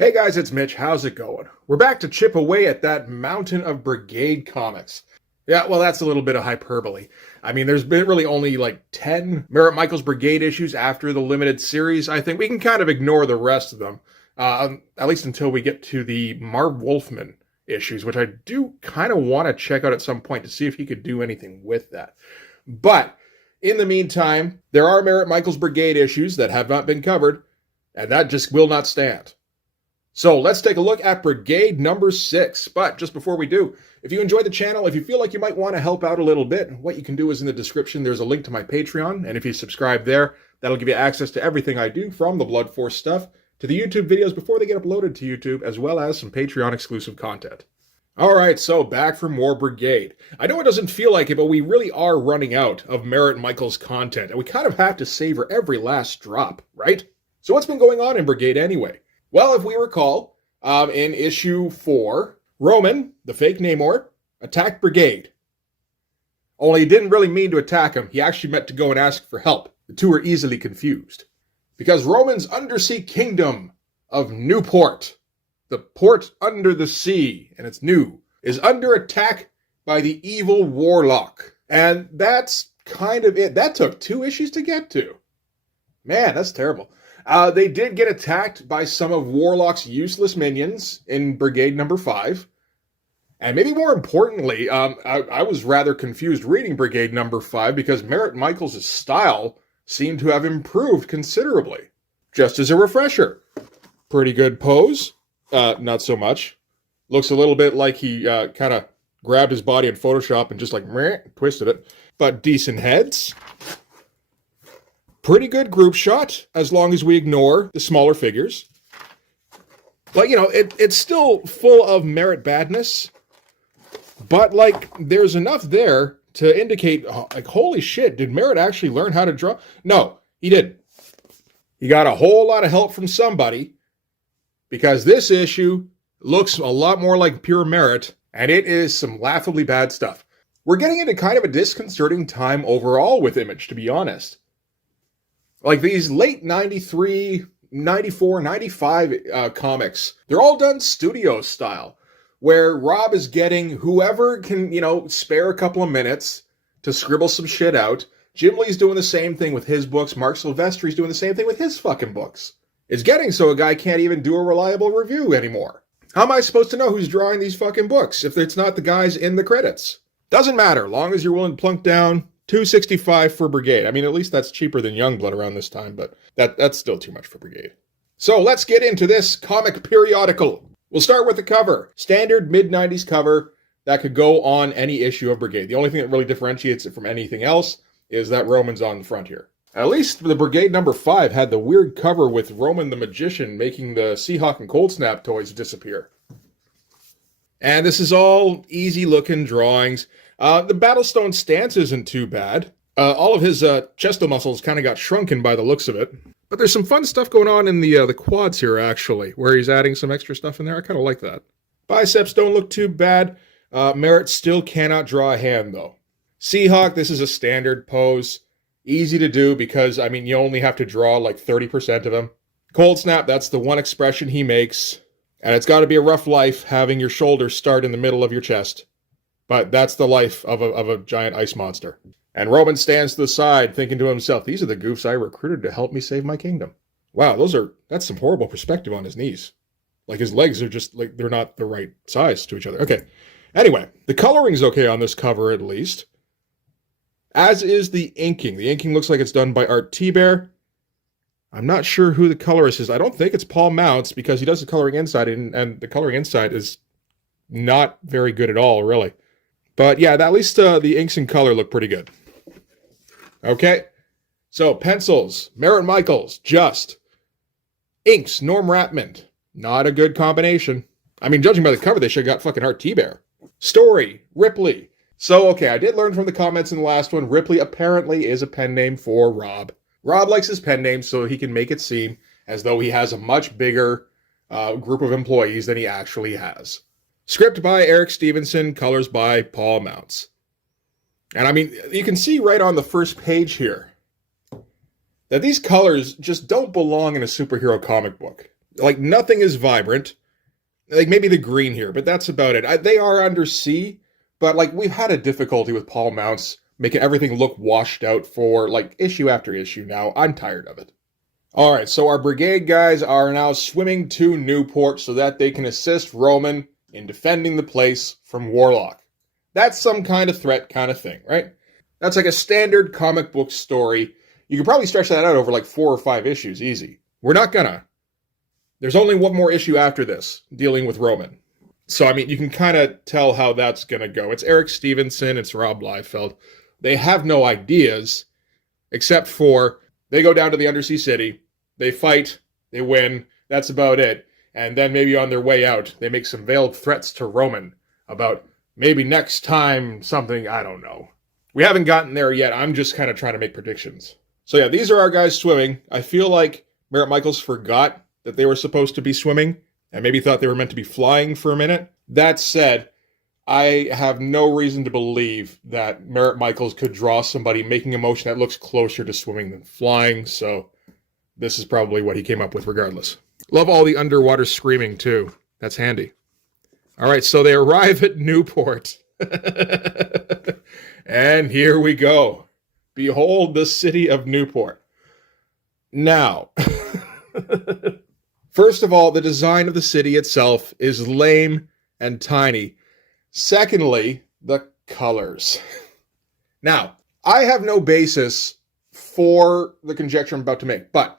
Hey guys, it's Mitch. How's it going? We're back to chip away at that mountain of Brigade comics. Yeah, well, that's a little bit of hyperbole. I mean, there's been really only like 10 Merritt Michaels Brigade issues after the limited series. I think we can kind of ignore the rest of them, at least until we get to the Marv Wolfman issues, which I do kind of want to check out at some point to see if he could do anything with that. But in the meantime, there are Merritt Michaels Brigade issues that have not been covered, and that just will not stand. So let's take a look at Brigade number 6. But just before we do, if you enjoy the channel, if you feel like you might want to help out a little bit, what you can do is in the description, there's a link to my Patreon. And if you subscribe there, that'll give you access to everything I do, from the Blood Force stuff to the YouTube videos before they get uploaded to YouTube, as well as some Patreon exclusive content. All right, so back for more Brigade. I know it doesn't feel like it, but we really are running out of Merritt Michaels content, and we kind of have to savor every last drop, right? So what's been going on in Brigade anyway? Well, if we recall, in issue 4, Roman, the fake Namor, attacked Brigade. Only he didn't really mean to attack him. He actually meant to go and ask for help. The two are easily confused. Because Roman's undersea kingdom of Newport, the port under the sea, and it's new, is under attack by the evil warlock. And that's kind of it. That took 2 issues to get to. Man, that's terrible. They did get attacked by some of Warlock's useless minions in Brigade number 5. And maybe more importantly, I was rather confused reading Brigade number 5 because Merritt Michaels' style seemed to have improved considerably. Just as a refresher, pretty good pose. Not so much. Looks a little bit like he kind of grabbed his body in Photoshop and just like twisted it. But decent heads. Pretty good group shot, as long as we ignore the smaller figures. But, you know, it's still full of Merritt badness. But, like, there's enough there to indicate, like, holy shit, did Merritt actually learn how to draw? No, he didn't. He got a whole lot of help from somebody, because this issue looks a lot more like pure Merritt, and it is some laughably bad stuff. We're getting into kind of a disconcerting time overall with Image, to be honest. Like these late 93, 94, 95 comics, they're all done studio style, where Rob is getting whoever can, you know, spare a couple of minutes to scribble some shit out. Jim Lee's doing the same thing with his books. Mark Silvestri's doing the same thing with his fucking books. It's getting so a guy can't even do a reliable review anymore. How am I supposed to know who's drawing these fucking books if it's not the guys in the credits? Doesn't matter, long as you're willing to plunk down $265 for Brigade. I mean, at least that's cheaper than Youngblood around this time, but that's still too much for Brigade. So let's get into this comic periodical. We'll start with the cover. Standard mid-90s cover that could go on any issue of Brigade. The only thing that really differentiates it from anything else is that Roman's on the front here. At least the Brigade number 5 had the weird cover with Roman the Magician making the Seahawk and Cold Snap toys disappear. And this is all easy-looking drawings. The Battlestone stance isn't too bad. All of his chest muscles kind of got shrunken by the looks of it. But there's some fun stuff going on in the quads here, actually, where he's adding some extra stuff in there. I kind of like that. Biceps don't look too bad. Merritt still cannot draw a hand, though. Seahawk, this is a standard pose. Easy to do because, I mean, you only have to draw like 30% of him. Cold Snap, that's the one expression he makes. And it's got to be a rough life having your shoulders start in the middle of your chest. But that's the life of a giant ice monster. And Roman stands to the side thinking to himself, these are the goofs I recruited to help me save my kingdom. Wow, that's some horrible perspective on his knees. Like his legs are just, like, they're not the right size to each other. Okay. Anyway, the coloring's okay on this cover at least. As is the inking. The inking looks like it's done by Art T-Bear. I'm not sure who the colorist is. I don't think it's Paul Mounts because he does the coloring inside, and the coloring inside is not very good at all, really. But yeah, at least the inks and color look pretty good. Okay, so pencils, Merritt Michaels, just. Inks, Norm Rapmond, not a good combination. I mean, judging by the cover, they should have got fucking Art T-Bear. Story, Ripley. So, okay, I did learn from the comments in the last one, Ripley apparently is a pen name for Rob. Rob likes his pen name so he can make it seem as though he has a much bigger group of employees than he actually has. Script by Eric Stevenson, colors by Paul Mounts. And I mean, you can see right on the first page here that these colors just don't belong in a superhero comic book. Like, nothing is vibrant. Like, maybe the green here, but that's about it. They are undersea, but, like, we've had a difficulty with Paul Mounts making everything look washed out for, like, issue after issue now. I'm tired of it. All right, so our brigade guys are now swimming to Newport so that they can assist Roman in defending the place from Warlock. That's some kind of threat kind of thing, right? That's like a standard comic book story. You could probably stretch that out over like 4 or 5 issues, easy. We're not gonna. There's only one more issue after this, dealing with Roman. So, I mean, you can kind of tell how that's gonna go. It's Eric Stevenson, it's Rob Liefeld. They have no ideas, except for they go down to the undersea city, they fight, they win, that's about it. And then maybe on their way out, they make some veiled threats to Roman about maybe next time something, I don't know. We haven't gotten there yet. I'm just kind of trying to make predictions. So yeah, these are our guys swimming. I feel like Merritt Michaels forgot that they were supposed to be swimming and maybe thought they were meant to be flying for a minute. That said, I have no reason to believe that Merritt Michaels could draw somebody making a motion that looks closer to swimming than flying, so this is probably what he came up with regardless. Love all the underwater screaming, too. That's handy. All right, so they arrive at Newport. And here we go. Behold the city of Newport. Now, first of all, the design of the city itself is lame and tiny. Secondly, the colors. Now, I have no basis for the conjecture I'm about to make, but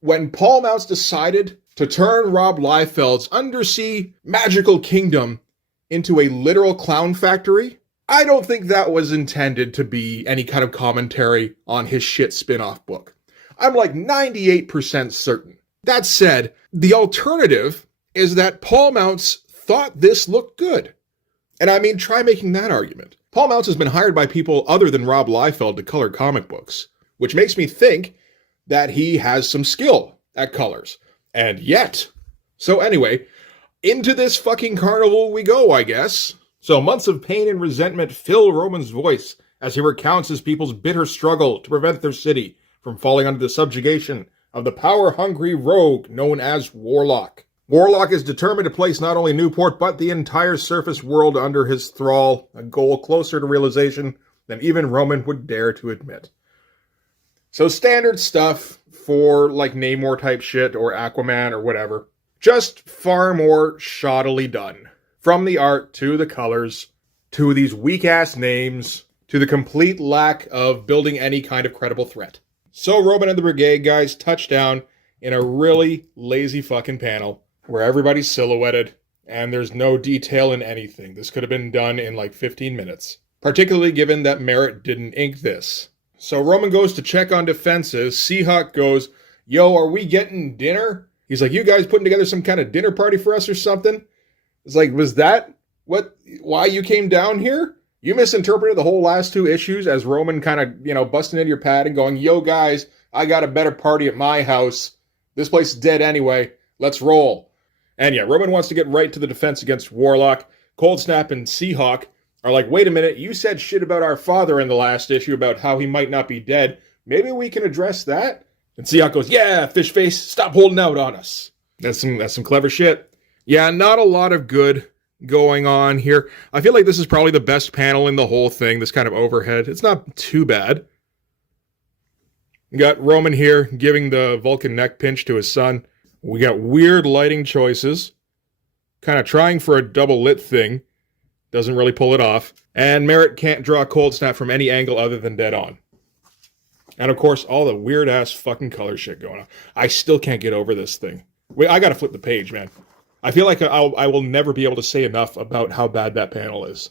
when Paul Mounts decided to turn Rob Liefeld's undersea magical kingdom into a literal clown factory, I don't think that was intended to be any kind of commentary on his shit spin-off book. I'm like 98% certain. That said, the alternative is that Paul Mounts thought this looked good. And I mean, try making that argument. Paul Mounts has been hired by people other than Rob Liefeld to color comic books, which makes me think that he has some skill at colors. And yet. So anyway, into this fucking carnival we go, I guess. So months of pain and resentment fill Roman's voice as he recounts his people's bitter struggle to prevent their city from falling under the subjugation of the power-hungry rogue known as Warlock. Warlock is determined to place not only Newport, but the entire surface world under his thrall, a goal closer to realization than even Roman would dare to admit. So standard stuff for, like, Namor-type shit, or Aquaman, or whatever. Just far more shoddily done. From the art, to the colors, to these weak-ass names, to the complete lack of building any kind of credible threat. So Roman and the Brigade guys touch down in a really lazy fucking panel, where everybody's silhouetted, and there's no detail in anything. This could have been done in like 15 minutes. Particularly given that Merritt didn't ink this. So Roman goes to check on defenses. Seahawk goes, "Yo, are we getting dinner?" He's like, "You guys putting together some kind of dinner party for us or something?" It's like, was that why you came down here? You misinterpreted the whole last 2 issues as Roman kind of, busting into your pad and going, "Yo, guys, I got a better party at my house. This place is dead anyway. Let's roll." And yeah, Roman wants to get right to the defense against Warlock. Cold Snap and Seahawk are like, "Wait a minute, you said shit about our father in the last issue about how he might not be dead. Maybe we can address that?" And Seahawk goes, "Yeah, fish face, stop holding out on us." That's some clever shit. Yeah, not a lot of good going on here. I feel like this is probably the best panel in the whole thing, this kind of overhead. It's not too bad. We got Roman here giving the Vulcan neck pinch to his son. We got weird lighting choices. Kind of trying for a double lit thing. Doesn't really pull it off. And Merritt can't draw Cold Snap from any angle other than dead on. And of course, all the weird ass fucking color shit going on. I still can't get over this thing. Wait, I gotta flip the page, man. I feel like I will never be able to say enough about how bad that panel is.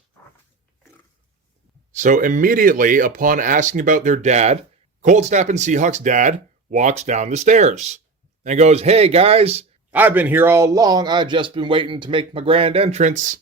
So immediately, upon asking about their dad, Cold Snap and Seahawk's dad walks down the stairs and goes, "Hey guys, I've been here all along. I've just been waiting to make my grand entrance."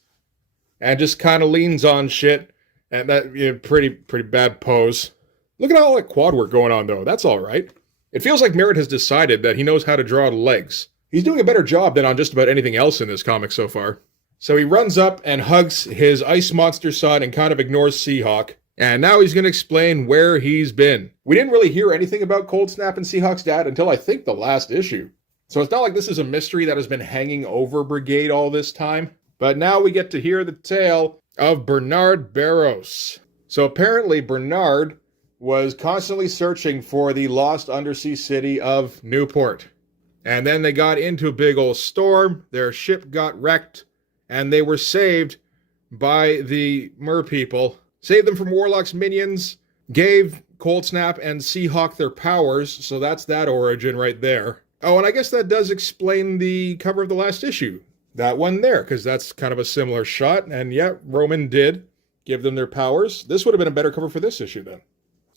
And just kind of leans on shit. And that, pretty bad pose. Look at all that quad work going on, though. That's all right. It feels like Merritt has decided that he knows how to draw legs. He's doing a better job than on just about anything else in this comic so far. So he runs up and hugs his ice monster son and kind of ignores Seahawk. And now he's going to explain where he's been. We didn't really hear anything about Cold Snap and Seahawk's dad until I think the last issue. So it's not like this is a mystery that has been hanging over Brigade all this time. But now we get to hear the tale of Bernard Barros. So apparently Bernard was constantly searching for the lost undersea city of Newport. And then they got into a big old storm, their ship got wrecked, and they were saved by the mer people. Saved them from Warlock's minions, gave Cold Snap and Seahawk their powers, so that's that origin right there. Oh, and I guess that does explain the cover of the last issue. That one there, because that's kind of a similar shot, and yeah, Roman did give them their powers. This would have been a better cover for this issue then.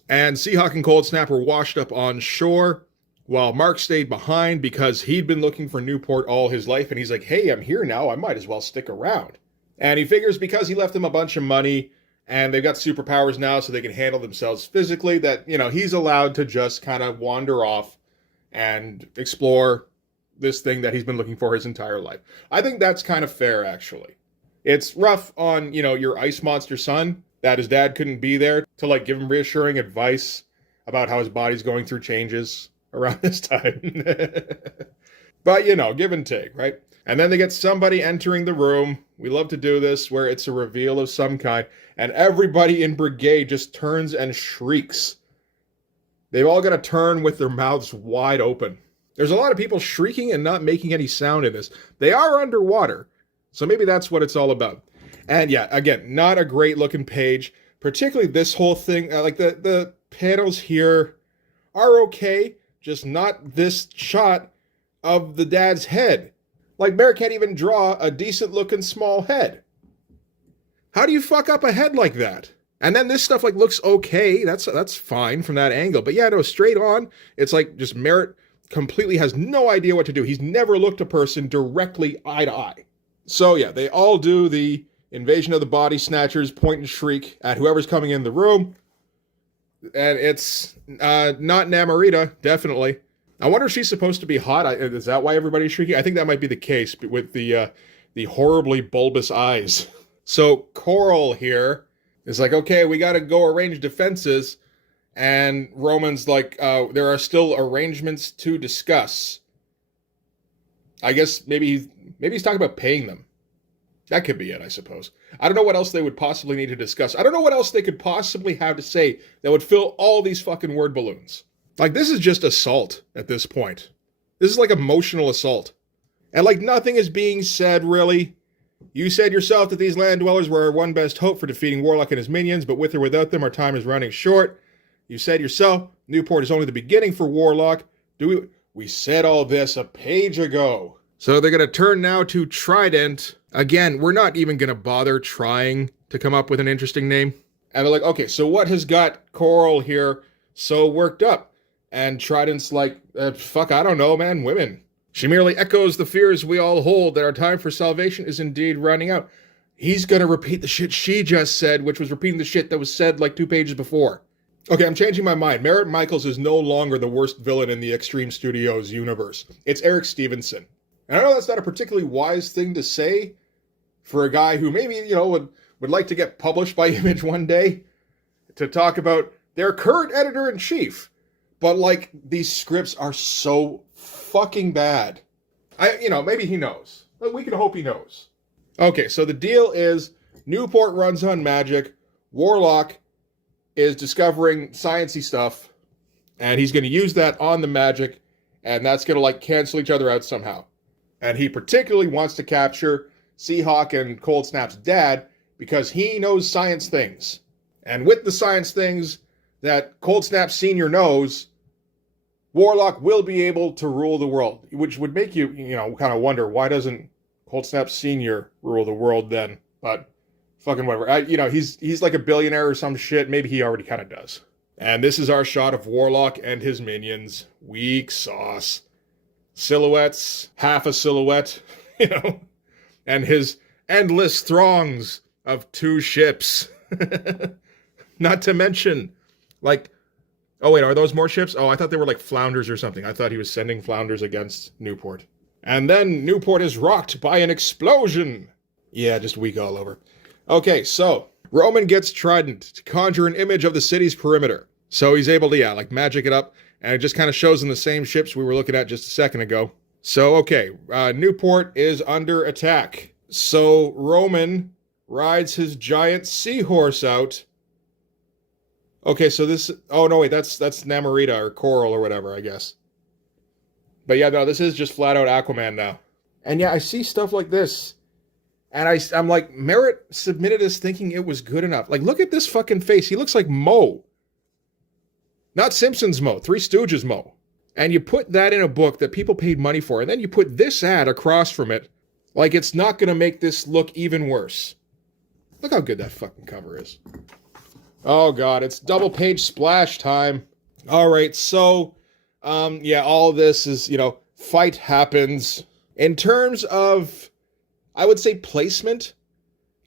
And Seahawk and Cold Snap were washed up on shore, while Mark stayed behind because he'd been looking for Newport all his life, and he's like, hey, I'm here now, I might as well stick around. And he figures because he left them a bunch of money, and they've got superpowers now so they can handle themselves physically, that, you know, he's allowed to just kind of wander off and explore this thing that he's been looking for his entire life. I think that's kind of fair, actually. It's rough on, you know, your ice monster son, that his dad couldn't be there to, like, give him reassuring advice about how his body's going through changes around this time. But, you know, give and take, right? And then they get somebody entering the room. We love to do this, where it's a reveal of some kind, and everybody in Brigade just turns and shrieks. They've all got to turn with their mouths wide open. There's a lot of people shrieking and not making any sound in this. They are underwater, so maybe that's what it's all about. And yeah, again, not a great looking page, particularly this whole thing. Like the panels here are okay, just not this shot of the dad's head. Like, Merrick can't even draw a decent looking small head. How do you fuck up a head like that? And then this stuff like looks okay. That's fine from that angle. But yeah, no, straight on, it's like just Merritt completely has no idea what to do. He's never looked a person directly eye to eye. So yeah, they all do the invasion of the body snatchers, point and shriek at whoever's coming in the room. And it's not Namorita, definitely. I wonder if she's supposed to be hot. Is that why everybody's shrieking? I think that might be the case with the horribly bulbous eyes. So Coral here is like, okay, we got to go arrange defenses. And Roman's like, there are still arrangements to discuss. I guess maybe he's talking about paying them. That could be it, I suppose. I don't know what else they would possibly need to discuss. I don't know what else they could possibly have to say that would fill all these fucking word balloons. Like, this is just assault at this point. This is like emotional assault. And like, nothing is being said, really. You said yourself that these land dwellers were our one best hope for defeating Warlock and his minions, but with or without them, our time is running short. You said yourself, Newport is only the beginning for Warlock. We said all this a page ago. So they're going to turn now to Trident. Again, we're not even going to bother trying to come up with an interesting name. And they're like, okay, so what has got Coral here so worked up? And Trident's like, fuck, I don't know, man, women. She merely echoes the fears we all hold that our time for salvation is indeed running out. He's going to repeat the shit she just said, which was repeating the shit that was said like 2 pages before. Okay, I'm changing my mind. Merritt Michaels is no longer the worst villain in the Extreme Studios universe. It's Eric Stevenson. And I know that's not a particularly wise thing to say for a guy who maybe, you know, would like to get published by Image one day to talk about their current editor-in-chief. But, like, these scripts are so fucking bad. Maybe he knows. We can hope he knows. Okay, so the deal is Newport runs on magic. Warlock is discovering sciencey stuff. And he's going to use that on the magic. And that's going to, like, cancel each other out somehow. And he particularly wants to capture Seahawk and Cold Snap's dad because he knows science things. And with the science things that Cold Snap Sr. knows, Warlock will be able to rule the world, which would make you, kind of wonder, why doesn't Cold Snap Sr. rule the world then? But fucking whatever. He's like a billionaire or some shit. Maybe he already kind of does. And this is our shot of Warlock and his minions. Weak sauce. Silhouettes, half a silhouette, and his endless throngs of 2 ships. Not to mention, like, oh wait, are those more ships? Oh, I thought they were like flounders or something. I thought he was sending flounders against Newport. And then Newport is rocked by an explosion. Yeah, just weak all over. Okay, so Roman gets Trident to conjure an image of the city's perimeter. So he's able to, magic it up. And it just kind of shows in the same ships we were looking at just a second ago. So, okay, Newport is under attack. So Roman rides his giant seahorse out. Okay, so this, oh no, wait, that's Namorita or Coral or whatever, I guess. But yeah, no, this is just flat out Aquaman now. And yeah, I see stuff like this. And I'm like, Merritt submitted this thinking it was good enough. Like, look at this fucking face. He looks like Mo. Not Simpsons Mo, Three Stooges Mo. And you put that in a book that people paid money for, and then you put this ad across from it, like it's not going to make this look even worse. Look how good that fucking cover is. Oh god, it's double page splash time. All right, so, yeah, all this is, fight happens. In terms of, I would say, placement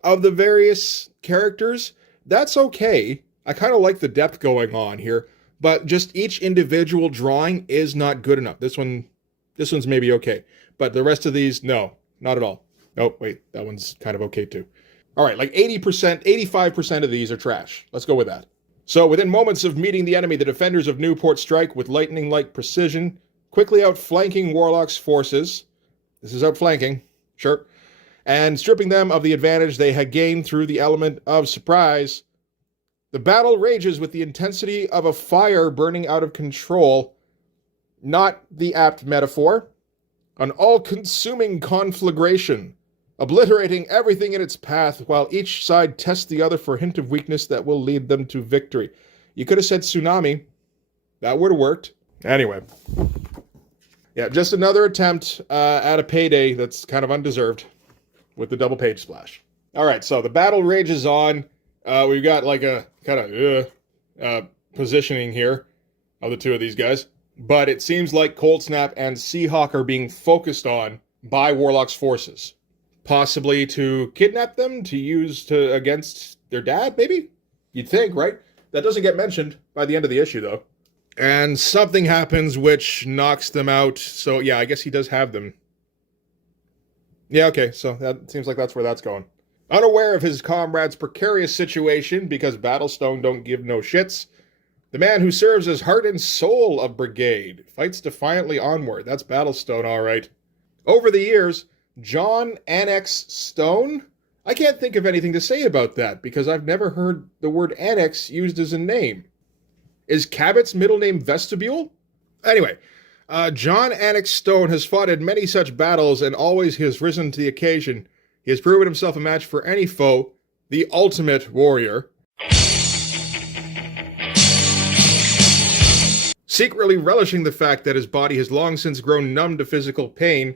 of the various characters, that's okay. I kind of like the depth going on here, but just each individual drawing is not good enough. This one's maybe okay, but the rest of these, no, not at all. Oh, wait, that one's kind of okay too. All right, like 80%, 85% of these are trash. Let's go with that. So within moments of meeting the enemy, the defenders of Newport strike with lightning-like precision, quickly outflanking Warlock's forces. This is outflanking, sure. And stripping them of the advantage they had gained through the element of surprise. The battle rages with the intensity of a fire burning out of control. Not the apt metaphor. An all-consuming conflagration, obliterating everything in its path while each side tests the other for a hint of weakness that will lead them to victory. You could have said tsunami. That would have worked. Anyway. Yeah, just another attempt at a payday that's kind of undeserved with the double page splash. All right, so the battle rages on. We've got like a kind of positioning here of the two of these guys. But it seems like Cold Snap and Seahawk are being focused on by Warlock's forces. Possibly to kidnap them, to use against their dad, maybe? You'd think, right? That doesn't get mentioned by the end of the issue, though. And something happens which knocks them out. So, yeah, I guess he does have them. Yeah, okay, so that seems like that's where that's going. Unaware of his comrade's precarious situation, because Battlestone don't give no shits, the man who serves as heart and soul of Brigade fights defiantly onward. That's Battlestone, all right. Over the years, John Annex Stone? I can't think of anything to say about that, because I've never heard the word annex used as a name. Is Cabot's middle name Vestibule? Anyway, John Annex Stone has fought in many such battles, and always he has risen to the occasion. He has proven himself a match for any foe, the ultimate warrior. Secretly relishing the fact that his body has long since grown numb to physical pain,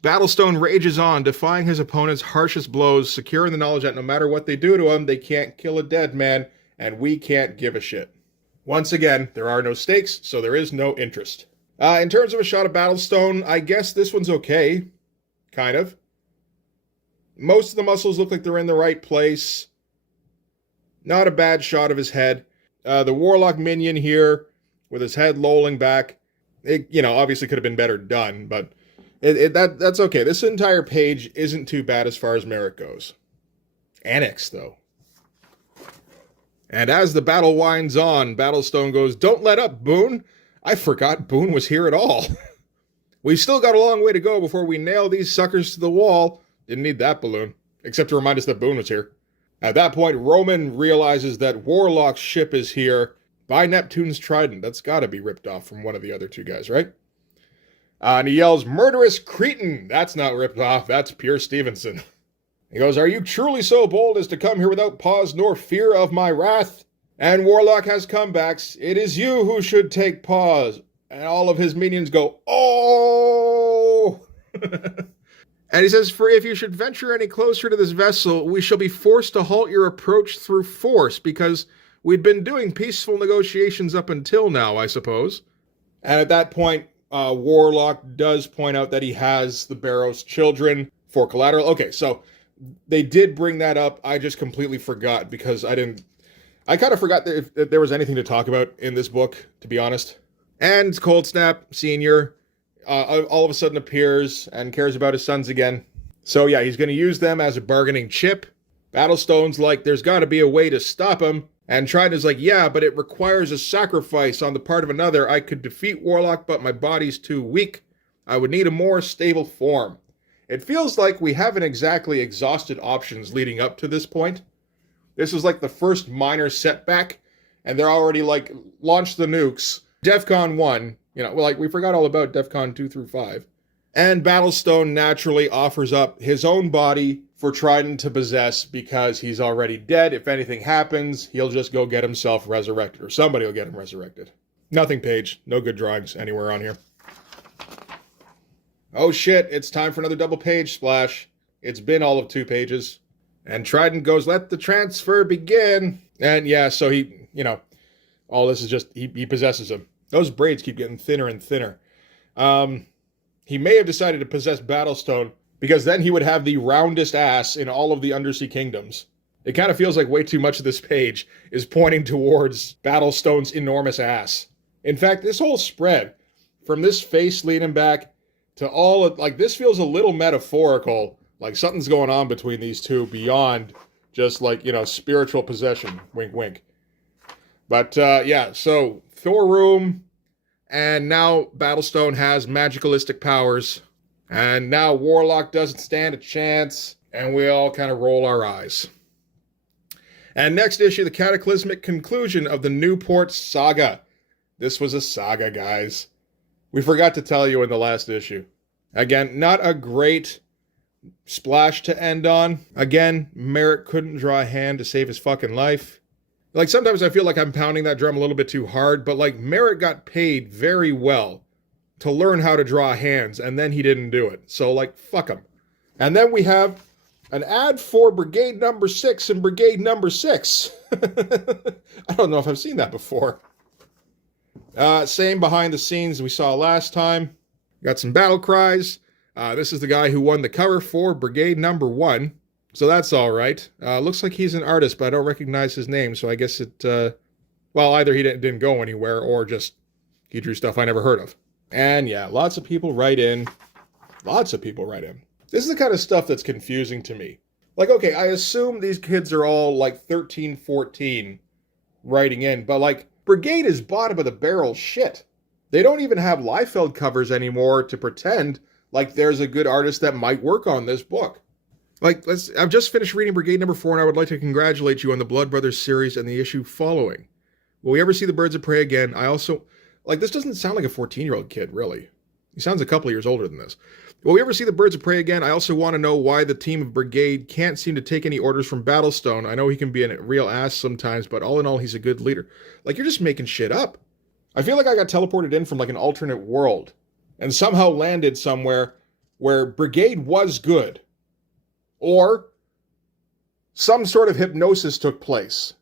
Battlestone rages on, defying his opponent's harshest blows, secure in the knowledge that no matter what they do to him, they can't kill a dead man, and we can't give a shit. Once again, there are no stakes, so there is no interest. In terms of a shot of Battlestone, I guess this one's okay. Kind of. Most of the muscles look like they're in the right place. Not a bad shot of his head. The Warlock minion here, with his head lolling back, it, obviously could have been better done, but that's okay. This entire page isn't too bad as far as merit goes. Annex, though. And as the battle winds on, Battlestone goes, "Don't let up, Boone. I forgot Boone was here at all. We've still got a long way to go before we nail these suckers to the wall." Didn't need that balloon, except to remind us that Boone was here. At that point, Roman realizes that Warlock's ship is here by Neptune's trident. That's got to be ripped off from one of the other two guys, right? And he yells, "Murderous Cretan!" That's not ripped off, that's pure Stevenson. He goes, "Are you truly so bold as to come here without pause nor fear of my wrath?" And Warlock has comebacks. "It is you who should take pause." And all of his minions go, "Oh!" And he says, "For if you should venture any closer to this vessel, we shall be forced to halt your approach through force, because we'd been doing peaceful negotiations up until now, I suppose." And at that point, Warlock does point out that he has the Barrows children for collateral. Okay, so they did bring that up. I just completely forgot, because I kind of forgot that if there was anything to talk about in this book, to be honest. And Cold Snap Sr. All of a sudden appears and cares about his sons again. So yeah, he's going to use them as a bargaining chip. Battlestone's like, there's got to be a way to stop him. And Trident's like, yeah, but it requires a sacrifice on the part of another. I could defeat Warlock, but my body's too weak. I would need a more stable form. It feels like we haven't exactly exhausted options leading up to this point. This was like the first minor setback, and they're already like, launched the nukes. DEFCON 1, like we forgot all about DEFCON 2 through 5. And Battlestone naturally offers up his own body for Trident to possess because he's already dead. If anything happens, he'll just go get himself resurrected, or somebody will get him resurrected. Nothing page. No good drawings anywhere on here. Oh shit, it's time for another double page splash. It's been all of 2 pages. And Trident goes, let the transfer begin. And yeah, so he, all this is just, he possesses him. Those braids keep getting thinner and thinner. He may have decided to possess Battlestone because then he would have the roundest ass in all of the Undersea Kingdoms. It kind of feels like way too much of this page is pointing towards Battlestone's enormous ass. In fact, this whole spread, from this face leaning back to all of, like, this feels a little metaphorical, like something's going on between these two beyond just like, spiritual possession. Wink, wink. But, yeah, so Thor room, and now Battlestone has magicalistic powers, and now Warlock doesn't stand a chance, and we all kind of roll our eyes. And next issue, the cataclysmic conclusion of the Newport saga. This was a saga, guys. We forgot to tell you in the last issue. Again, not a great splash to end on. Again, Merritt couldn't draw a hand to save his fucking life. Like, sometimes I feel like I'm pounding that drum a little bit too hard, but, like, Merritt got paid very well to learn how to draw hands, and then he didn't do it. So, like, fuck him. And then we have an ad for Brigade number 6 and Brigade number 6. I don't know if I've seen that before. Same behind the scenes we saw last time. Got some battle cries. This is the guy who won the cover for Brigade number 1. So that's all right. Looks like he's an artist, but I don't recognize his name. So I guess either he didn't go anywhere or just he drew stuff I never heard of. And yeah, lots of people write in. Lots of people write in. This is the kind of stuff that's confusing to me. Like, okay, I assume these kids are all like 13, 14 writing in, but like Brigade is bottom of the barrel shit. They don't even have Liefeld covers anymore to pretend like there's a good artist that might work on this book. Like, I've just finished reading Brigade number 4, and I would like to congratulate you on the Blood Brothers series and the issue following. Will we ever see the Birds of Prey again? I also, like, this doesn't sound like a 14-year-old kid, really. He sounds a couple of years older than this. Will we ever see the Birds of Prey again? I also want to know why the team of Brigade can't seem to take any orders from Battlestone. I know he can be a real ass sometimes, but all in all, he's a good leader. Like, you're just making shit up. I feel like I got teleported in from, like, an alternate world and somehow landed somewhere where Brigade was good. Or some sort of hypnosis took place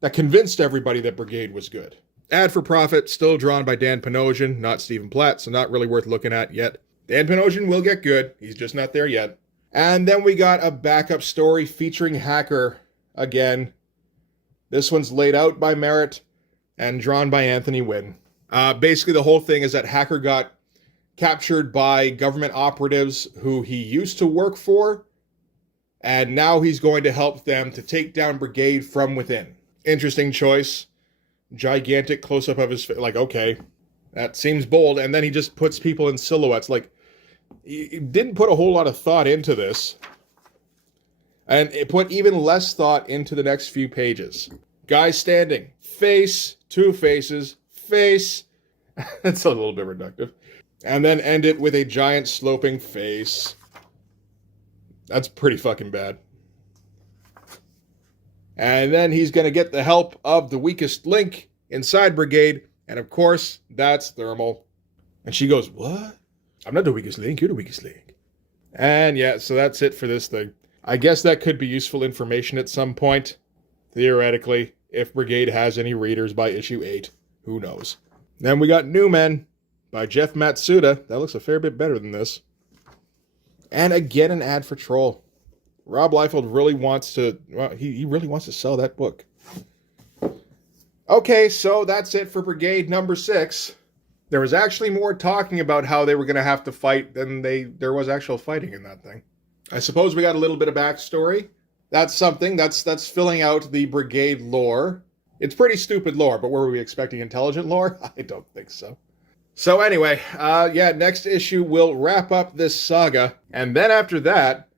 that convinced everybody that Brigade was good. Ad for Profit, still drawn by Dan Panosian, not Stephen Platt, so not really worth looking at yet. Dan Panosian will get good, he's just not there yet. And then we got a backup story featuring Hacker again. This one's laid out by Merritt and drawn by Anthony Wynn. Basically, the whole thing is that Hacker got captured by government operatives who he used to work for, and now he's going to help them to take down Brigade from within. Interesting choice. Gigantic close-up of his face. Like, okay, that seems bold. And then he just puts people in silhouettes. Like, he didn't put a whole lot of thought into this. And it put even less thought into the next few pages. Guy standing. Face. 2 faces. Face. That's a little bit reductive. And then end it with a giant sloping face. That's pretty fucking bad. And then he's going to get the help of the weakest link inside Brigade. And of course, that's Thermal. And she goes, what? I'm not the weakest link, you're the weakest link. And yeah, so that's it for this thing. I guess that could be useful information at some point. Theoretically, if Brigade has any readers by issue 8. Who knows? Then we got New Men by Jeff Matsuda. That looks a fair bit better than this. And again, an ad for Troll. Rob Liefeld really wants to, well, he really wants to sell that book. Okay, so that's it for Brigade number 6. There was actually more talking about how they were going to have to fight than there was actual fighting in that thing. I suppose we got a little bit of backstory. That's something. That's filling out the Brigade lore. It's pretty stupid lore, but were we expecting intelligent lore? I don't think so. So anyway, yeah, next issue will wrap up this saga, and then after that,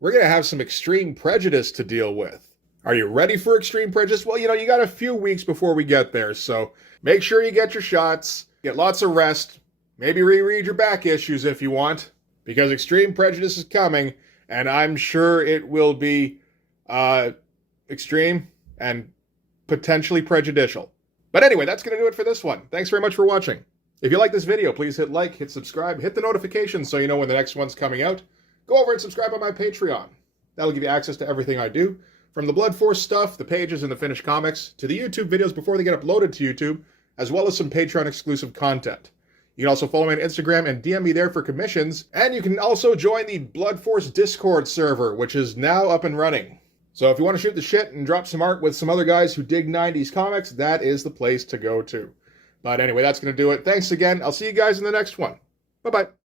we're going to have some Extreme Prejudice to deal with. Are you ready for Extreme Prejudice? Well, you got a few weeks before we get there, so make sure you get your shots, get lots of rest, maybe reread your back issues if you want, because Extreme Prejudice is coming, and I'm sure it will be extreme and potentially prejudicial. But anyway, that's going to do it for this one. Thanks very much for watching. If you like this video, please hit like, hit subscribe, hit the notifications so you know when the next one's coming out. Go over and subscribe on my Patreon. That'll give you access to everything I do, from the Blood Force stuff, the pages and the finished comics, to the YouTube videos before they get uploaded to YouTube, as well as some Patreon-exclusive content. You can also follow me on Instagram and DM me there for commissions, and you can also join the Blood Force Discord server, which is now up and running. So if you want to shoot the shit and drop some art with some other guys who dig 90s comics, that is the place to go to. But anyway, that's going to do it. Thanks again. I'll see you guys in the next one. Bye-bye.